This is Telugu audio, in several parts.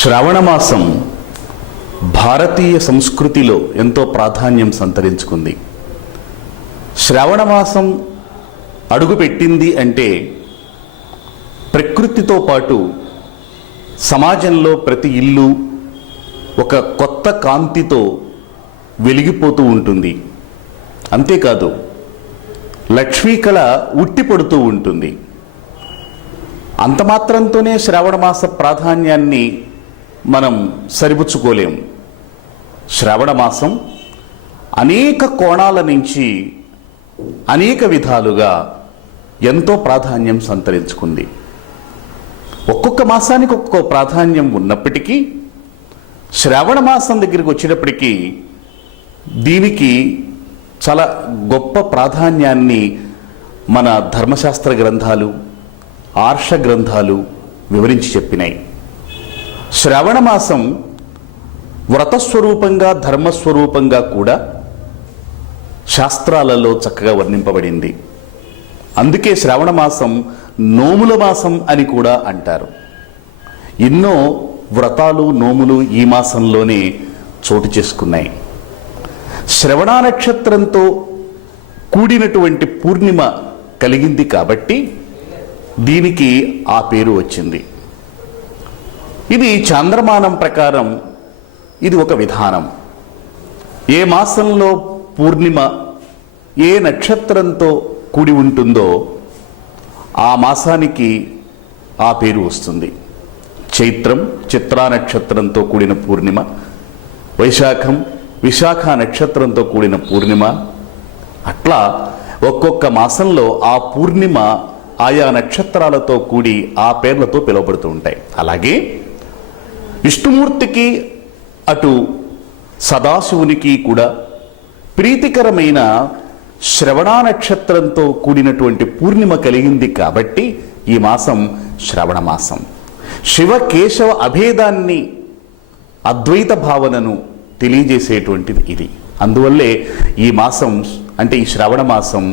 శ్రావణమాసం భారతీయ సంస్కృతిలో ఎంతో ప్రాధాన్యం సంతరించుకుంది. శ్రావణమాసం అడుగుపెట్టింది అంటే ప్రకృతితో పాటు సమాజంలో ప్రతి ఇల్లు ఒక కొత్త కాంతితో వెలిగిపోతూ ఉంటుంది. అంతేకాదు లక్ష్మీకళ ఉట్టిపడుతూ ఉంటుంది. అంత మాత్రంతోనే శ్రావణమాస ప్రాధాన్యాన్ని మనం సరిపుచ్చుకోలేము. శ్రావణమాసం అనేక కోణాల నుంచి అనేక విధాలుగా ఎంతో ప్రాధాన్యం సంతరించుకుంది. ఒక్కొక్క మాసానికి ఒక్కొక్క ప్రాధాన్యం ఉన్నప్పటికీ శ్రావణ మాసం దగ్గరికి వచ్చేటప్పటికీ దీనికి చాలా గొప్ప ప్రాధాన్యాన్ని మన ధర్మశాస్త్ర గ్రంథాలు, ఆర్ష గ్రంథాలు వివరించి చెప్పినాయి. శ్రావణమాసం వ్రతస్వరూపంగా ధర్మస్వరూపంగా కూడా శాస్త్రాలలో చక్కగా వర్ణింపబడింది. అందుకే శ్రావణమాసం నోముల మాసం అని కూడా అంటారు. ఎన్నో వ్రతాలు నోములు ఈ మాసంలోనే చోటు చేసుకున్నాయి. శ్రవణ నక్షత్రంతో కూడినటువంటి పూర్ణిమ కలిగింది కాబట్టి దీనికి ఆ పేరు వచ్చింది. ఇది చాంద్రమానం ప్రకారం ఇది ఒక విధానం. ఏ మాసంలో పూర్ణిమ ఏ నక్షత్రంతో కూడి ఉంటుందో ఆ మాసానికి ఆ పేరు వస్తుంది. చైత్రం చిత్రా నక్షత్రంతో కూడిన పూర్ణిమ, వైశాఖం విశాఖ నక్షత్రంతో కూడిన పూర్ణిమ, అట్లా ఒక్కొక్క మాసంలో ఆ పూర్ణిమ ఆయా నక్షత్రాలతో కూడి ఆ పేర్లతో పిలువబడుతూ ఉంటాయి. అలాగే విష్ణుమూర్తికి అటు సదాశివునికి కూడా ప్రీతికరమైన శ్రవణ నక్షత్రంతో కూడినటువంటి పూర్ణిమ కలిగింది కాబట్టి ఈ మాసం శ్రవణ మాసం. శివ కేశవ అభేదాన్ని, అద్వైత భావనను తెలియజేసేటువంటిది ఇది. అందువల్లే ఈ మాసం అంటే ఈ శ్రావణ మాసం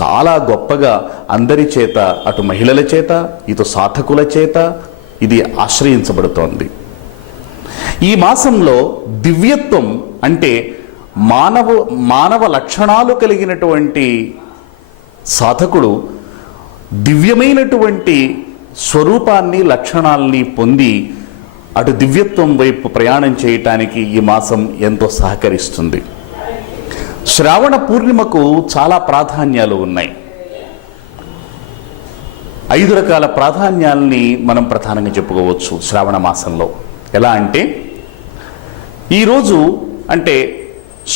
చాలా గొప్పగా అందరి చేత, అటు మహిళల చేత ఇటు సాధకుల చేత ఇది ఆశ్రయించబడుతోంది. ఈ మాసంలో దివ్యత్వం అంటే మానవ లక్షణాలు కలిగినటువంటి సాధకుడు దివ్యమైనటువంటి స్వరూపాన్ని లక్షణాలని పొంది అటు దివ్యత్వం వైపు ప్రయాణం చేయటానికి ఈ మాసం ఎంతో సహకరిస్తుంది. శ్రావణ పూర్ణిమకు చాలా ప్రాధాన్యాలు ఉన్నాయి. 5 రకాల ప్రాధాన్యాలని మనం ప్రధానంగా చెప్పుకోవచ్చు శ్రావణ మాసంలో. ఎలా అంటే ఈరోజు అంటే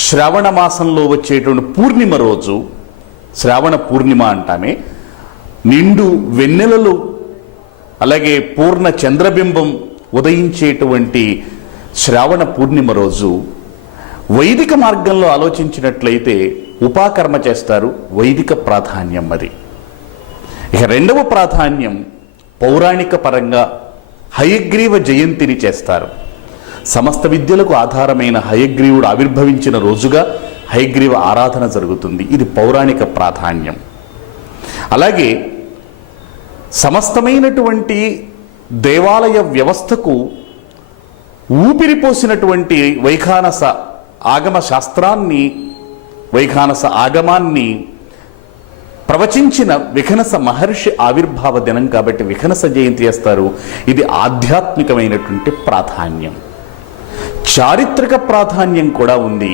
శ్రావణ మాసంలో వచ్చేటువంటి పూర్ణిమ రోజు శ్రావణ పూర్ణిమ అంటామే. నిండు వెన్నెలలు అలాగే పూర్ణ చంద్రబింబం ఉదయించేటువంటి శ్రావణ పూర్ణిమ రోజు వైదిక మార్గంలో ఆలోచించినట్లయితే ఉపాకర్మ చేస్తారు. వైదిక ప్రాధాన్యం అది. ఇక రెండవ ప్రాధాన్యం పౌరాణిక పరంగా హయగ్రీవ జయంతిని చేస్తారు. సమస్త విద్యలకు ఆధారమైన హయగ్రీవుడు ఆవిర్భవించిన రోజుగా హయగ్రీవ ఆరాధన జరుగుతుంది. ఇది పౌరాణిక ప్రాధాన్యం. అలాగే సమస్తమైనటువంటి దేవాలయ వ్యవస్థకు ఊపిరిపోసినటువంటి వైఖానస ఆగమ శాస్త్రాన్ని, వైఖానస ఆగమాన్ని ప్రవచించిన విఖనస మహర్షి ఆవిర్భావ దినం కాబట్టి విఖనస జయంతి చేస్తారు. ఇది ఆధ్యాత్మికమైనటువంటి ప్రాధాన్యం. చారిత్రక ప్రాధాన్యం కూడా ఉంది.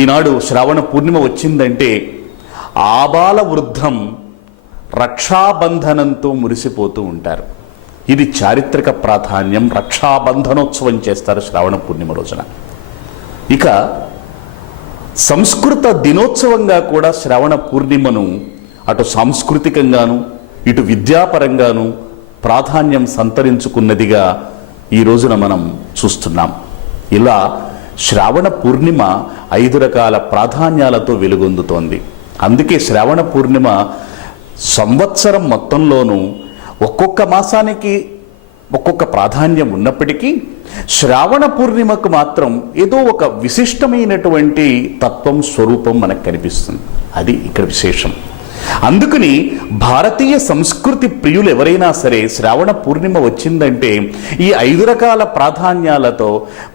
ఈనాడు శ్రావణ పూర్ణిమ వచ్చిందంటే ఆబాల వృద్ధం రక్షాబంధనంతో మురిసిపోతూ ఉంటారు. ఇది చారిత్రక ప్రాధాన్యం. రక్షాబంధనోత్సవం చేస్తారు శ్రావణ పూర్ణిమ రోజున. ఇక సంస్కృత దినోత్సవంగా కూడా శ్రావణ పూర్ణిమను అటు సాంస్కృతికంగాను ఇటు విద్యాపరంగాను ప్రాధాన్యం సంతరించుకున్నదిగా ఈ రోజున మనం చూస్తున్నాం. ఇలా శ్రావణ పూర్ణిమ 5 రకాల ప్రాధాన్యాలతో వెలుగొందుతోంది. అందుకే శ్రావణ పూర్ణిమ సంవత్సరం మొత్తంలోనూ ఒక్కొక్క మాసానికి ఒక్కొక్క ప్రాధాన్యం ఉన్నప్పటికీ శ్రావణ పూర్ణిమకు మాత్రం ఏదో ఒక విశిష్టమైనటువంటి తత్వం, స్వరూపం మనకు కనిపిస్తుంది. అది ఇక్కడ విశేషం. అందుకని భారతీయ సంస్కృతి ప్రియులు ఎవరైనా సరే శ్రావణ పూర్ణిమ వచ్చిందంటే ఈ 5 రకాల ప్రాధాన్యాలతో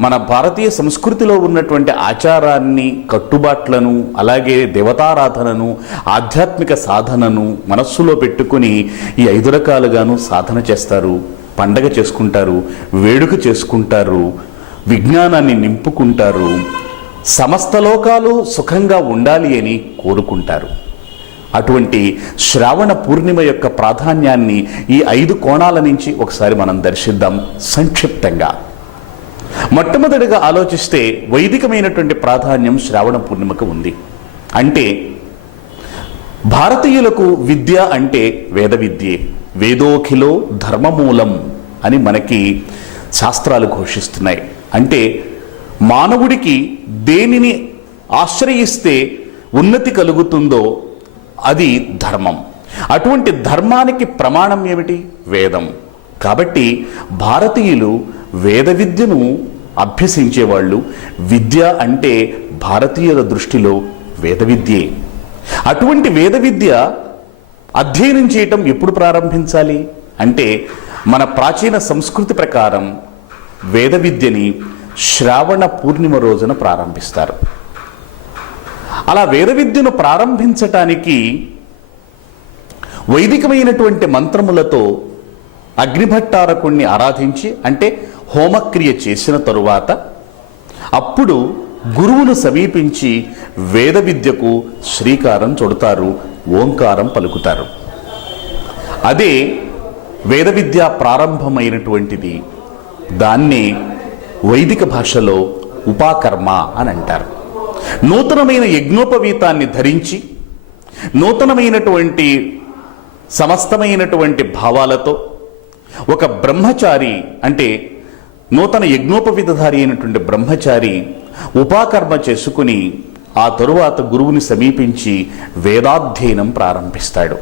మన భారతీయ సంస్కృతిలో ఉన్నటువంటి ఆచారాన్ని, కట్టుబాట్లను, అలాగే దేవతారాధనను, ఆధ్యాత్మిక సాధనను మనస్సులో పెట్టుకుని ఈ 5 రకాలుగాను సాధన చేస్తారు, పండగ చేసుకుంటారు, వేడుక చేసుకుంటారు, విజ్ఞానాన్ని నింపుకుంటారు, సమస్త లోకాలు సుఖంగా ఉండాలి అని కోరుకుంటారు. అటువంటి శ్రావణ పూర్ణిమ యొక్క ప్రాధాన్యాన్ని ఈ 5 కోణాల నుంచి ఒకసారి మనం దర్శిద్దాం సంక్షిప్తంగా. మొట్టమొదటిగా ఆలోచిస్తే వైదికమైనటువంటి ప్రాధాన్యం శ్రావణ పూర్ణిమకు ఉంది. అంటే భారతీయులకు విద్య అంటే వేద విద్యే, వేదోఖిలో ధర్మమూలం అని మనకి శాస్త్రాలు ఘోషిస్తున్నాయి. అంటే మానవుడికి దేనిని ఆశ్రయిస్తే ఉన్నతి కలుగుతుందో అది ధర్మం. అటువంటి ధర్మానికి ప్రమాణం ఏమిటి? వేదం. కాబట్టి భారతీయులు వేద విద్యను అభ్యసించేవాళ్ళు. విద్య అంటే భారతీయుల దృష్టిలో వేద విద్యే. అటువంటి వేద విద్య అధ్యయనం చేయటం ఎప్పుడు ప్రారంభించాలి అంటే మన ప్రాచీన సంస్కృతి ప్రకారం వేద విద్యని శ్రావణ పూర్ణిమ రోజున ప్రారంభిస్తారు. అలా వేద విద్యను ప్రారంభించటానికి వైదికమైనటువంటి మంత్రములతో అగ్నిభట్టారకుణ్ణి ఆరాధించి, అంటే హోమక్రియ చేసిన తరువాత అప్పుడు గురువును సమీపించి వేద విద్యకు శ్రీకారం చుడతారు, ఓంకారం పలుకుతారు. అదే వేద విద్య ప్రారంభమైనటువంటిది. దాన్నే వైదిక భాషలో ఉపాకర్మ అని అంటారు. నూతనమైన యజ్ఞోపవీతాన్ని ధరించి నూతనమైనటువంటి సమస్తమైనటువంటి భావాలతో ఒక బ్రహ్మచారి, అంటే నూతన యజ్ఞోపవీతధారి అయినటువంటి బ్రహ్మచారి ఉపాకర్మ చేసుకుని ఆ తరువాత గురువుని సమీపించి వేదాధ్యయనం ప్రారంభిస్తాడు.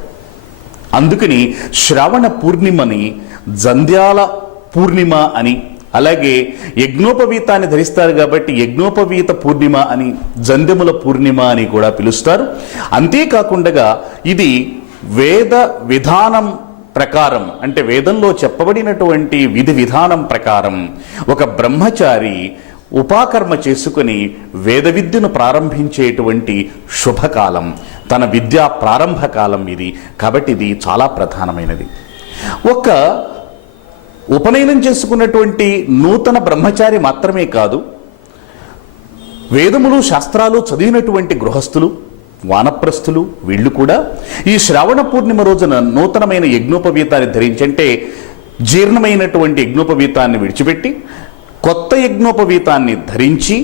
అందుకని శ్రావణ పూర్ణిమని జంధ్యాల పూర్ణిమ అని, అలాగే యజ్ఞోపవీతాన్ని ధరిస్తారు కాబట్టి యజ్ఞోపవీత పూర్ణిమ అని, జంధ్యముల పూర్ణిమ అని కూడా పిలుస్తారు. అంతేకాకుండా ఇది వేద విధానం ప్రకారం, అంటే వేదంలో చెప్పబడినటువంటి విధి విధానం ప్రకారం ఒక బ్రహ్మచారి ఉపాకర్మ చేసుకుని వేద విద్యను ప్రారంభించేటువంటి శుభకాలం, తన విద్యా ప్రారంభ కాలం ఇది. కాబట్టి ఇది చాలా ప్రధానమైనది. ఒక ఉపనయనం చేసుకున్నటువంటి నూతన బ్రహ్మచారి మాత్రమే కాదు, వేదములు శాస్త్రాలు చదివినటువంటి గృహస్థులు, వానప్రస్థులు, వీళ్ళు కూడా ఈ శ్రావణ పూర్ణిమ రోజున నూతనమైన యజ్ఞోపవీతాన్ని ధరించి, అంటే జీర్ణమైనటువంటి యజ్ఞోపవీతాన్ని విడిచిపెట్టి కొత్త యజ్ఞోపవీతాన్ని ధరించి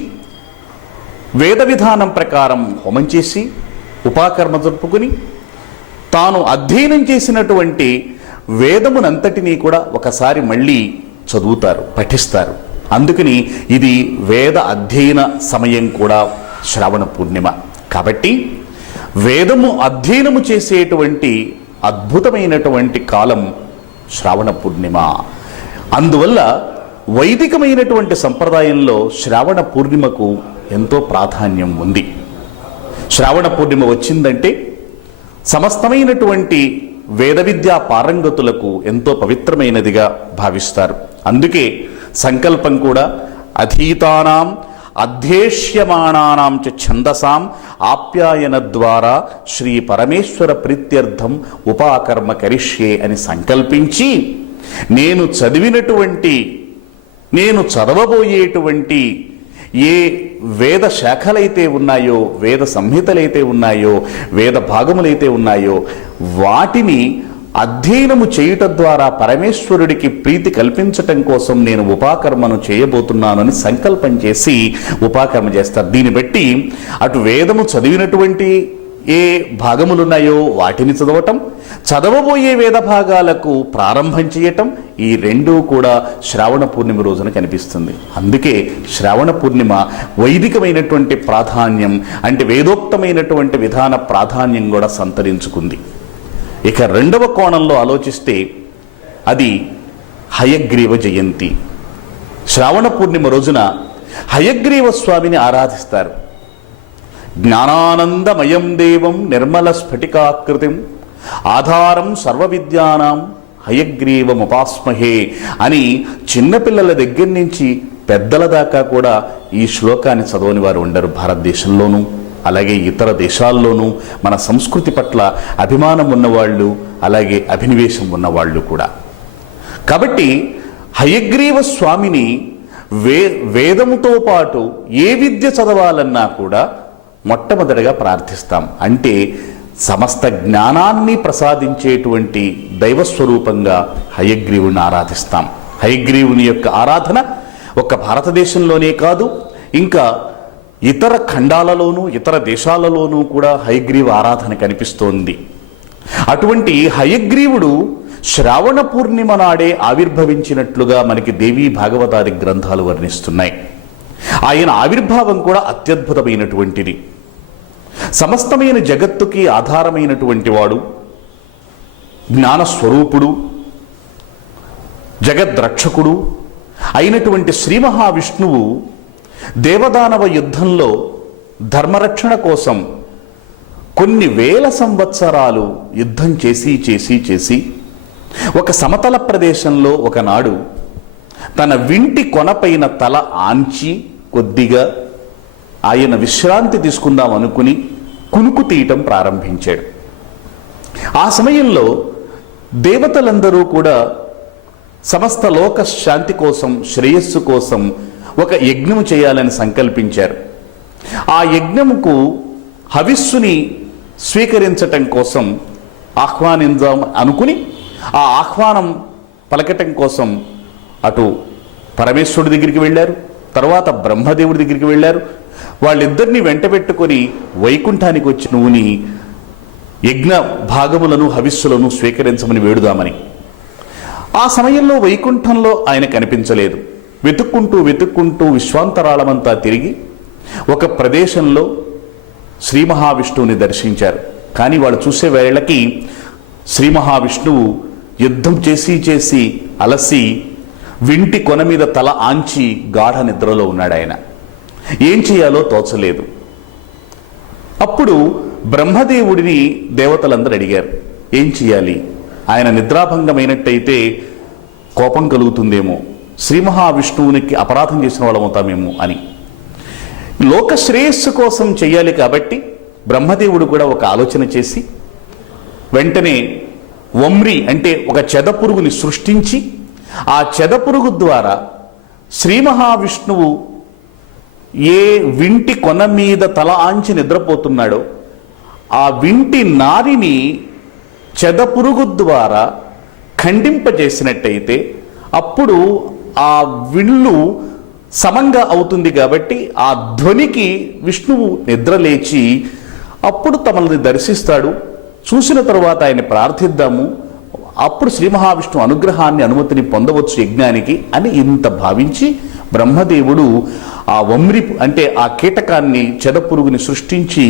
వేద విధానం ప్రకారం హోమం చేసి ఉపాకర్మ జరుపుకుని తాను అధ్యయనం చేసినటువంటి వేదమునంతటినీ కూడా ఒకసారి మళ్ళీ చదువుతారు, పఠిస్తారు. అందుకని ఇది వేద అధ్యయన సమయం కూడా శ్రావణ పూర్ణిమ. కాబట్టి వేదము అధ్యయనము చేసేటువంటి అద్భుతమైనటువంటి కాలం శ్రావణ పూర్ణిమ. అందువల్ల వైదికమైనటువంటి సంప్రదాయంలో శ్రావణ పూర్ణిమకు ఎంతో ప్రాధాన్యం ఉంది. శ్రావణ పూర్ణిమ వచ్చిందంటే సమస్తమైనటువంటి వేద విద్యా పారంగతులకు ఎంతో పవిత్రమైనదిగా భావిస్తారు. అందుకే సంకల్పం కూడా అధీతానాం అధ్యేష్యమాణానాం చ ఛందసాం ఆప్యాయన ద్వారా శ్రీ పరమేశ్వర ప్రీత్యర్థం ఉపాకర్మ కరిష్యే అని సంకల్పించి, నేను చదవబోయేటువంటి ఏ వేద శాఖలైతే ఉన్నాయో, వేద సంహితలైతే ఉన్నాయో, వేద భాగములైతే ఉన్నాయో వాటిని అధ్యయనము చేయుట ద్వారా పరమేశ్వరుడికి ప్రీతి కల్పించటం కోసం నేను ఉపాకర్మను చేయబోతున్నానని సంకల్పం చేసి ఉపాకర్మ చేస్తారు. దీన్ని బట్టి అటు వేదము చదివినటువంటి ఏ భాగములున్నాయో వాటిని చదవటం, చదవబోయే వేద భాగాలకు ప్రారంభం చేయటం, ఈ రెండూ కూడా శ్రావణ పూర్ణిమ రోజున కనిపిస్తుంది. అందుకే శ్రావణ పూర్ణిమ వైదికమైనటువంటి ప్రాధాన్యం, అంటే వేదోక్తమైనటువంటి విధాన ప్రాధాన్యం కూడా సంతరించుకుంది. ఇక రెండవ కోణంలో ఆలోచిస్తే అది హయగ్రీవ జయంతి. శ్రావణ పూర్ణిమ రోజున హయగ్రీవ స్వామిని ఆరాధిస్తారు. జ్ఞానానందమయం దేవం నిర్మల స్ఫటికాకృతిం ఆధారం సర్వవిద్యానాం హయగ్రీవముపాస్మహే అని చిన్నపిల్లల దగ్గర నుంచి పెద్దల దాకా కూడా ఈ శ్లోకాన్ని చదవని వారు ఉండరు భారతదేశంలోనూ, అలాగే ఇతర దేశాల్లోనూ. మన సంస్కృతి పట్ల అభిమానం ఉన్నవాళ్ళు, అలాగే అభినివేశం ఉన్నవాళ్ళు కూడా. కాబట్టి హయగ్రీవ స్వామిని వేదముతో పాటు ఏ విద్య చదవాలన్నా కూడా మొట్టమొదటిగా ప్రార్థిస్తాం. అంటే సమస్త జ్ఞానాన్ని ప్రసాదించేటువంటి దైవస్వరూపంగా హయగ్రీవుని ఆరాధిస్తాం. హయగ్రీవుని యొక్క ఆరాధన ఒక్క భారతదేశంలోనే కాదు, ఇంకా ఇతర ఖండాలలోనూ ఇతర దేశాలలోనూ కూడా హయగ్రీవ ఆరాధన కనిపిస్తోంది. అటువంటి హయగ్రీవుడు శ్రావణ పూర్ణిమ నాడే ఆవిర్భవించినట్లుగా మనకి దేవీ భాగవతాది గ్రంథాలు వర్ణిస్తున్నాయి. ఆయన ఆవిర్భావం కూడా అత్యద్భుతమైనటువంటిది. సమస్తమైన జగత్తుకి ఆధారమైనటువంటి వాడు, జ్ఞానస్వరూపుడు, జగద్రక్షకుడు అయినటువంటి శ్రీ మహావిష్ణువు దేవదానవ యుద్ధంలో ధర్మరక్షణ కోసం కొన్ని వేల సంవత్సరాలు యుద్ధం చేసి ఒక సమతల ప్రదేశంలో ఒకనాడు తన వింటి కొనపైన తల ఆంచి కొద్దిగా ఆయన విశ్రాంతి తీసుకుందాం అనుకుని కునుకు తీయటం ప్రారంభించాడు. ఆ సమయంలో దేవతలందరూ కూడా సమస్త లోక శాంతి కోసం, శ్రేయస్సు కోసం ఒక యజ్ఞము చేయాలని సంకల్పించారు. ఆ యజ్ఞముకు హవిస్సుని స్వీకరించటం కోసం ఆహ్వానించాం అనుకుని ఆ ఆహ్వానం పలకటం కోసం అటు పరమేశ్వరుడి దగ్గరికి వెళ్ళారు, తర్వాత బ్రహ్మదేవుడి దగ్గరికి వెళ్ళారు. వాళ్ళిద్దరిని వెంట పెట్టుకొని వైకుంఠానికి వచ్చి నువ్వుని యజ్ఞ భాగములను హవిస్సులను స్వీకరించమని వేడుదామని. ఆ సమయంలో వైకుంఠంలో ఆయన కనిపించలేదు. వెతుక్కుంటూ విశ్వాంతరాళమంతా తిరిగి ఒక ప్రదేశంలో శ్రీ మహావిష్ణువుని దర్శించారు. కానీ వాళ్ళు చూసే వేళకి శ్రీ మహావిష్ణువు యుద్ధం చేసి అలసి వింటి కొన మీద తల ఆంచి గాఢ నిద్రలో ఉన్నాడు. ఆయన ఏం చేయాలో తోచలేదు. అప్పుడు బ్రహ్మదేవుడిని దేవతలందరూ అడిగారు, ఏం చేయాలి? ఆయన నిద్రాభంగమైనట్టయితే కోపం కలుగుతుందేమో, శ్రీ మహావిష్ణువునికి అపరాధం చేసిన వాళ్ళమవుతామేమో అని. లోక శ్రేయస్సు కోసం చెయ్యాలి కాబట్టి బ్రహ్మదేవుడు కూడా ఒక ఆలోచన చేసి వెంటనే వమ్రి అంటే ఒక చెదపురుగుని సృష్టించి ఆ చెదపురుగు ద్వారా శ్రీ మహావిష్ణువు ఏ వింటి కొన మీద తల ఆంచి నిద్రపోతున్నాడో ఆ వింటి నారిని చెదపురుగు ద్వారా ఖండింపజేసినట్టయితే అప్పుడు ఆ విల్లు సమంగా అవుతుంది. కాబట్టి ఆ ధ్వనికి విష్ణువు నిద్రలేచి అప్పుడు తమల్ని దర్శిస్తాడు. చూసిన తరువాత ఆయన ప్రార్థిద్దాము, అప్పుడు శ్రీ మహావిష్ణువు అనుగ్రహాన్ని అనుమతిని పొందవచ్చు యజ్ఞానికి అని ఇంత భావించి బ్రహ్మదేవుడు ఆ వమ్రి అంటే ఆ కీటకాన్ని చెదపురుగుని సృష్టించి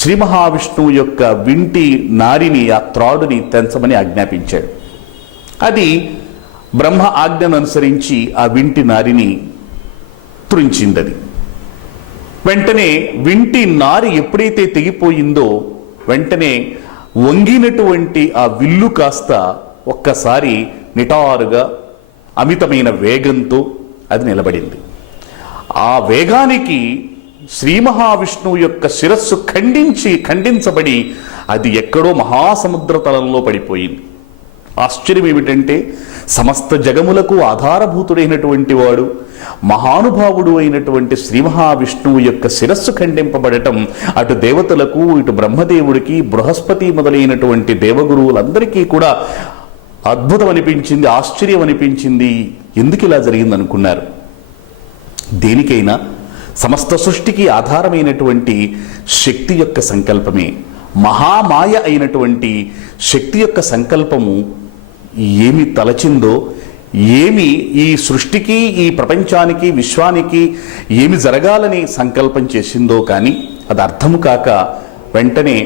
శ్రీ మహావిష్ణువు యొక్క వింటి నారిని ఆ త్రాడుని తెంచమని ఆజ్ఞాపించాడు. అది బ్రహ్మ ఆజ్ఞను అనుసరించి ఆ వింటి నారిని త్రుంచిందది. వెంటనే వింటి నారి ఎప్పుడైతే తెగిపోయిందో వెంటనే వంగినటువంటి ఆ విల్లు కాస్త ఒక్కసారి నిటారుగా అమితమైన వేగంతో అది నిలబడింది. ఆ వేగానికి శ్రీ మహావిష్ణువు యొక్క శిరస్సు ఖండించబడి అది ఎక్కడో మహాసముద్ర తలంలో పడిపోయింది. ఆశ్చర్యం ఏమిటంటే సమస్త జగములకు ఆధారభూతుడైనటువంటి వాడు, మహానుభావుడు అయినటువంటి శ్రీ మహావిష్ణువు యొక్క శిరస్సు ఖండింపబడటం అటు దేవతలకు, ఇటు బ్రహ్మదేవుడికి, బృహస్పతి మొదలైనటువంటి దేవగురువులందరికీ కూడా అద్భుతం అనిపించింది, ఆశ్చర్యం అనిపించింది. ఎందుకు ఇలా జరిగింది అనుకున్నారు? దేనికైనా సమస్త సృష్టికి ఆధారమైనటువంటి శక్తి యొక్క సంకల్పమే. మహామాయ అయినటువంటి శక్తి యొక్క సంకల్పము ఏమి తలచిందో, ఏమి ఈ సృష్టికి, ఈ ప్రపంచానికి, విశ్వానికి ఏమి జరగాలని సంకల్పం చేసిందో కానీ అది అర్థము కాక వెంటనే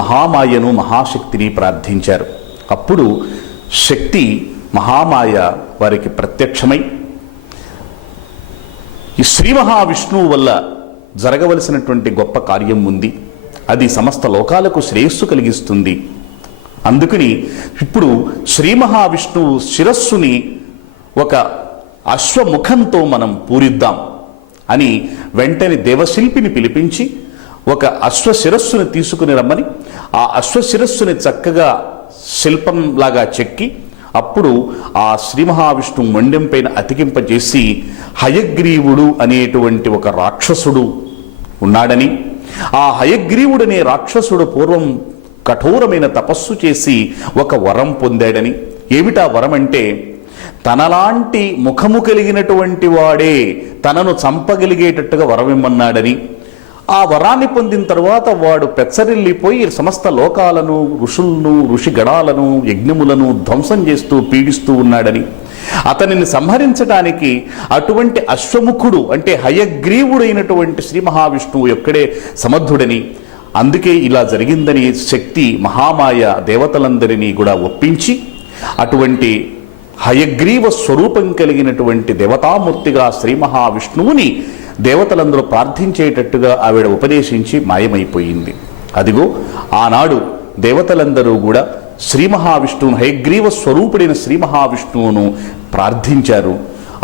మహామాయను, మహాశక్తిని ప్రార్థించారు. అప్పుడు శక్తి మహామాయ వారికి ప్రత్యక్షమై ఈ శ్రీ మహావిష్ణువు వల్ల జరగవలసినటువంటి గొప్ప కార్యం ఉంది. అది సమస్త లోకాలకు శ్రేయస్సు కలిగిస్తుంది. అందుకని ఇప్పుడు శ్రీ మహావిష్ణువు శిరస్సుని ఒక అశ్వముఖంతో మనం పూరిద్దాం అని వెంటనే దేవశిల్పిని పిలిపించి ఒక అశ్వశిరస్సుని తీసుకుని రమ్మని ఆ అశ్వశిరస్సుని చక్కగా శిల్పంలాగా చెక్కి అప్పుడు ఆ శ్రీ మహావిష్ణువు మొండెం పైన అతికింపజేసి హయగ్రీవుడు అనేటువంటి ఒక రాక్షసుడు ఉన్నాడని, ఆ హయగ్రీవుడనే రాక్షసుడు పూర్వం కఠోరమైన తపస్సు చేసి ఒక వరం పొందాడని, ఏమిటా వరం అంటే తనలాంటి ముఖము కలిగినటువంటి వాడే తనను చంపగలిగేటట్టుగా వరం ఇమ్మన్నాడని, ఆ వరాన్ని పొందిన తర్వాత వాడు పెచ్చరిల్లిపోయి సమస్త లోకాలను, ఋషులను, ఋషిగణాలను, యజ్ఞములను ధ్వంసం చేస్తూ పీడిస్తూ ఉన్నాడని, అతనిని సంహరించడానికి అటువంటి అశ్వముఖుడు అంటే హయగ్రీవుడైనటువంటి శ్రీ మహావిష్ణువు ఎక్కడే సమర్థుడని, అందుకే ఇలా జరిగిందని శక్తి మహామాయ దేవతలందరినీ కూడా ఒప్పించి అటువంటి హయగ్రీవ స్వరూపం కలిగినటువంటి దేవతామూర్తిగా శ్రీ మహావిష్ణువుని దేవతలందరూ ప్రార్థించేటట్టుగా ఆవిడ ఉపదేశించి మాయమైపోయింది. అదిగో ఆనాడు దేవతలందరూ కూడా శ్రీ మహావిష్ణువును, హయగ్రీవ స్వరూపుడైన శ్రీ మహావిష్ణువును ప్రార్థించారు.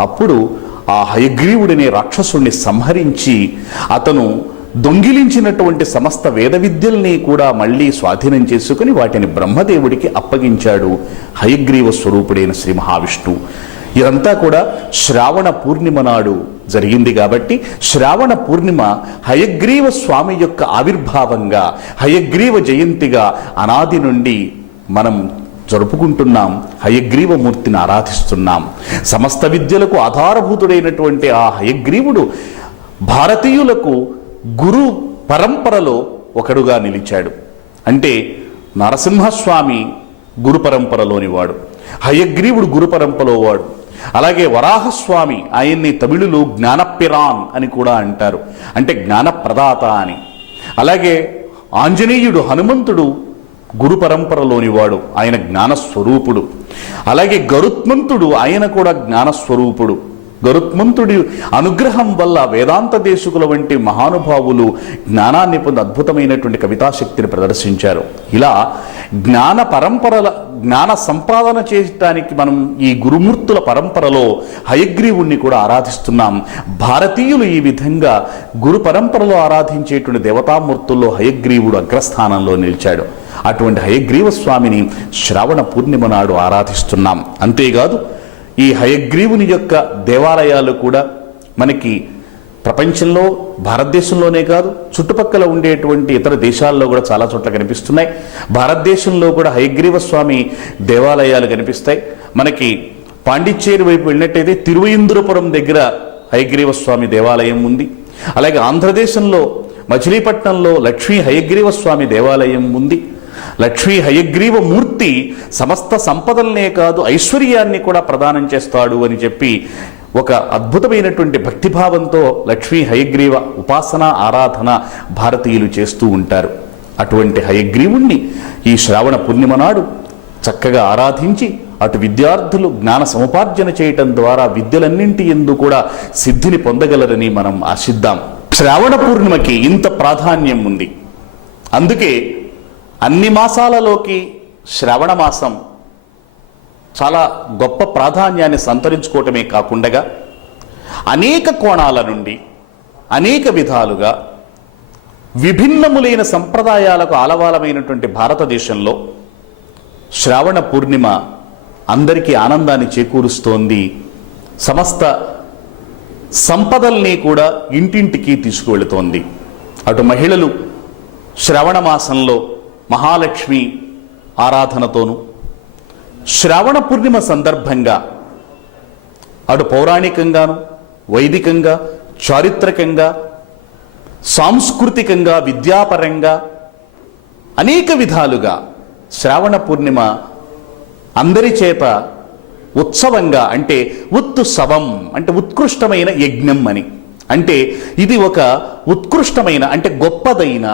అప్పుడు ఆ హయగ్రీవుడిని రాక్షసుడిని సంహరించి అతను దొంగిలించినటువంటి సమస్త వేద విద్యల్ని కూడా మళ్ళీ స్వాధీనం చేసుకుని వాటిని బ్రహ్మదేవుడికి అప్పగించాడు హయగ్రీవ స్వరూపుడైన శ్రీ మహావిష్ణువు. ఇదంతా కూడా శ్రావణ పూర్ణిమ నాడు జరిగింది కాబట్టి శ్రావణ పూర్ణిమ హయగ్రీవ స్వామి యొక్క ఆవిర్భావంగా, హయగ్రీవ జయంతిగా అనాది నుండి మనం జరుపుకుంటున్నాం. హయగ్రీవమూర్తిని ఆరాధిస్తున్నాం. సమస్త విద్యలకు ఆధారభూతుడైనటువంటి ఆ హయగ్రీవుడు భారతీయులకు గురు పరంపరలో ఒకడుగా నిలిచాడు. అంటే నరసింహస్వామి గురు పరంపరలోని వాడు, హయగ్రీవుడు గురు పరంపరలో వాడు. అలాగే వరాహస్వామి, ఆయన్ని తమిళులు జ్ఞానపిరాన్ అని కూడా అంటారు, అంటే జ్ఞానప్రదాత అని. అలాగే ఆంజనేయుడు, హనుమంతుడు గురు పరంపరలోని వాడు, ఆయన జ్ఞానస్వరూపుడు. అలాగే గరుత్మంతుడు, ఆయన కూడా జ్ఞానస్వరూపుడు. గరుత్మంతుడి అనుగ్రహం వల్ల వేదాంత దేశకుల వంటి మహానుభావులు జ్ఞానాన్ని పొంది అద్భుతమైనటువంటి కవితాశక్తిని ప్రదర్శించారు. ఇలా జ్ఞాన పరంపరల జ్ఞాన సంపాదన చేయడానికి మనం ఈ గురుమూర్తుల పరంపరలో హయగ్రీవుణ్ణి కూడా ఆరాధిస్తున్నాం. భారతీయులు ఈ విధంగా గురు పరంపరలో ఆరాధించేటువంటి దేవతామూర్తుల్లో హయగ్రీవుడు అగ్రస్థానంలో నిలిచాడు. అటువంటి హయగ్రీవ స్వామిని శ్రావణ పూర్ణిమ నాడు ఆరాధిస్తున్నాం. అంతేకాదు ఈ హయగ్రీవుని యొక్క దేవాలయాలు కూడా మనకి ప్రపంచంలో, భారతదేశంలోనే కాదు చుట్టుపక్కల ఉండేటువంటి ఇతర దేశాల్లో కూడా చాలా చోట్ల కనిపిస్తున్నాయి. భారతదేశంలో కూడా హయగ్రీవ స్వామి దేవాలయాలు కనిపిస్తాయి. మనకి పాండిచ్చేరి వైపు వెళ్ళినట్టయితే తిరువయింద్రపురం దగ్గర హయగ్రీవ స్వామి దేవాలయం ఉంది. అలాగే ఆంధ్రదేశంలో మచిలీపట్నంలో లక్ష్మీ హయగ్రీవ స్వామి దేవాలయం ఉంది. లక్ష్మీ హయగ్రీవ మూర్తి సమస్త సంపదలనే కాదు ఐశ్వర్యాన్ని కూడా ప్రదానం చేస్తాడు అని చెప్పి ఒక అద్భుతమైనటువంటి భక్తిభావంతో లక్ష్మీ హయగ్రీవ ఉపాసన, ఆరాధన భారతీయులు చేస్తూ ఉంటారు. అటువంటి హయగ్రీవుణ్ణి ఈ శ్రావణ పూర్ణిమ నాడు చక్కగా ఆరాధించి అటు విద్యార్థులు జ్ఞాన సముపార్జన చేయటం ద్వారా విద్యలన్నింటి యందు కూడా సిద్ధిని పొందగలరని మనం ఆశిద్దాం. శ్రావణ పూర్ణిమకి ఇంత ప్రాధాన్యం ఉంది. అందుకే అన్ని మాసాలలోకి శ్రావణ మాసం చాలా గొప్ప ప్రాధాన్యాన్ని సంతరించుకోవటమే కాకుండా అనేక కోణాల నుండి అనేక విధాలుగా విభిన్నములైన సంప్రదాయాలకు ఆలవాలమైనటువంటి భారతదేశంలో శ్రావణ పూర్ణిమ అందరికీ ఆనందాన్ని చేకూరుస్తోంది. సమస్త సంపదల్ని కూడా ఇంటింటికి తీసుకువెళుతోంది. అటు మహిళలు శ్రావణ మాసంలో మహాలక్ష్మి ఆరాధనతోనూ, శ్రావణ పూర్ణిమ సందర్భంగా అటు పౌరాణికంగాను, వైదికంగా, చారిత్రకంగా, సాంస్కృతికంగా, విద్యాపరంగా అనేక విధాలుగా శ్రావణ పూర్ణిమ అందరి చేత ఉత్సవంగా, అంటే ఉత్సవం అంటే ఉత్కృష్టమైన యజ్ఞం అని, అంటే ఇది ఒక ఉత్కృష్టమైన అంటే గొప్పదైన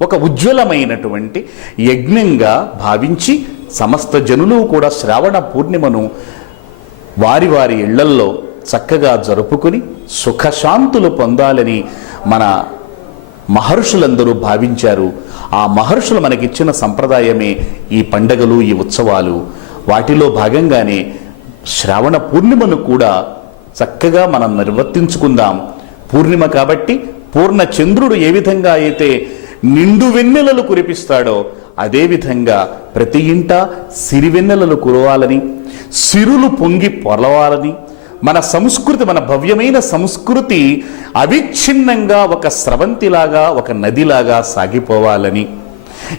ఒక ఉజ్వలమైనటువంటి యజ్ఞంగా భావించి సమస్త జనులు కూడా శ్రావణ పూర్ణిమను వారి వారి ఇళ్లల్లో చక్కగా జరుపుకుని సుఖశాంతులు పొందాలని మన మహర్షులందరూ భావించారు. ఆ మహర్షులు మనకిచ్చిన సంప్రదాయమే ఈ పండగలు, ఈ ఉత్సవాలు. వాటిలో భాగంగానే శ్రావణ పూర్ణిమను కూడా చక్కగా మనం నిర్వర్తించుకుందాం. పూర్ణిమ కాబట్టి పూర్ణ చంద్రుడు ఏ విధంగా అయితే నిండు వెన్నెలలు కురిపిస్తాడో అదేవిధంగా ప్రతి ఇంట సిరివెన్నెలలు కురవాలని, సిరులు పొంగి పొరవాలని, మన సంస్కృతి, మన భవ్యమైన సంస్కృతి అవిచ్ఛిన్నంగా ఒక స్రవంతిలాగా, ఒక నదిలాగా సాగిపోవాలని,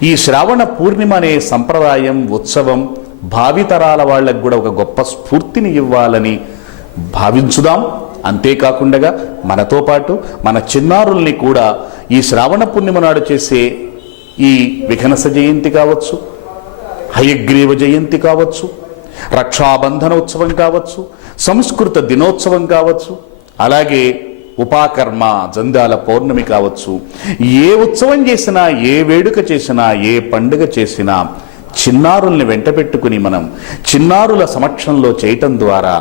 ఈ శ్రావణ పూర్ణిమ అనే సంప్రదాయం, ఉత్సవం భావితరాల వాళ్ళకు కూడా ఒక గొప్ప స్ఫూర్తిని ఇవ్వాలని భావించుదాం. అంతేకాకుండా మనతో పాటు మన చిన్నారుల్ని కూడా ఈ శ్రావణ పూర్ణిమ నాడు చేసే ఈ విఘనస జయంతి కావచ్చు, హయగ్రీవ జయంతి కావచ్చు, రక్షాబంధన ఉత్సవం కావచ్చు, సంస్కృత దినోత్సవం కావచ్చు, అలాగే ఉపాకర్మ జంధ్యాల పౌర్ణమి కావచ్చు, ఏ ఉత్సవం చేసినా, ఏ వేడుక చేసినా, ఏ పండుగ చేసినా చిన్నారుల్ని వెంట పెట్టుకుని మనం చిన్నారుల సమక్షంలో చేయటం ద్వారా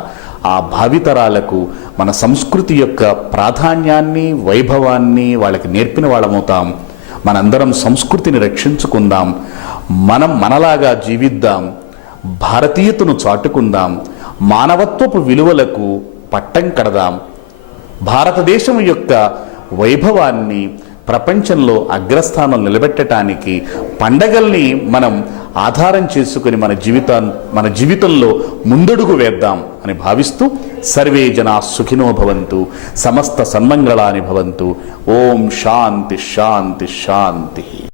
ఆ భావితరాలకు మన సంస్కృతి యొక్క ప్రాధాన్యాన్ని, వైభవాన్ని వాళ్ళకి నేర్పిన వాళ్ళమవుతాం. మనందరం సంస్కృతిని రక్షించుకుందాం, మనం మనలాగా జీవిద్దాం, భారతీయతను చాటుకుందాం, మానవత్వపు విలువలకు పట్టం కడదాం, భారతదేశం యొక్క వైభవాన్ని ప్రపంచంలో అగ్రస్థానం నిలబెట్టడానికి పండగల్ని మనం ఆధారం చేసుకుని మన జీవితంలో ముందడుగు వేద్దాం అని భావిస్తూ సర్వే జనా సుఖినో భవంతు, సమస్త సన్మంగళాని భవంతు. ఓం శాంతి శాంతి శాంతి.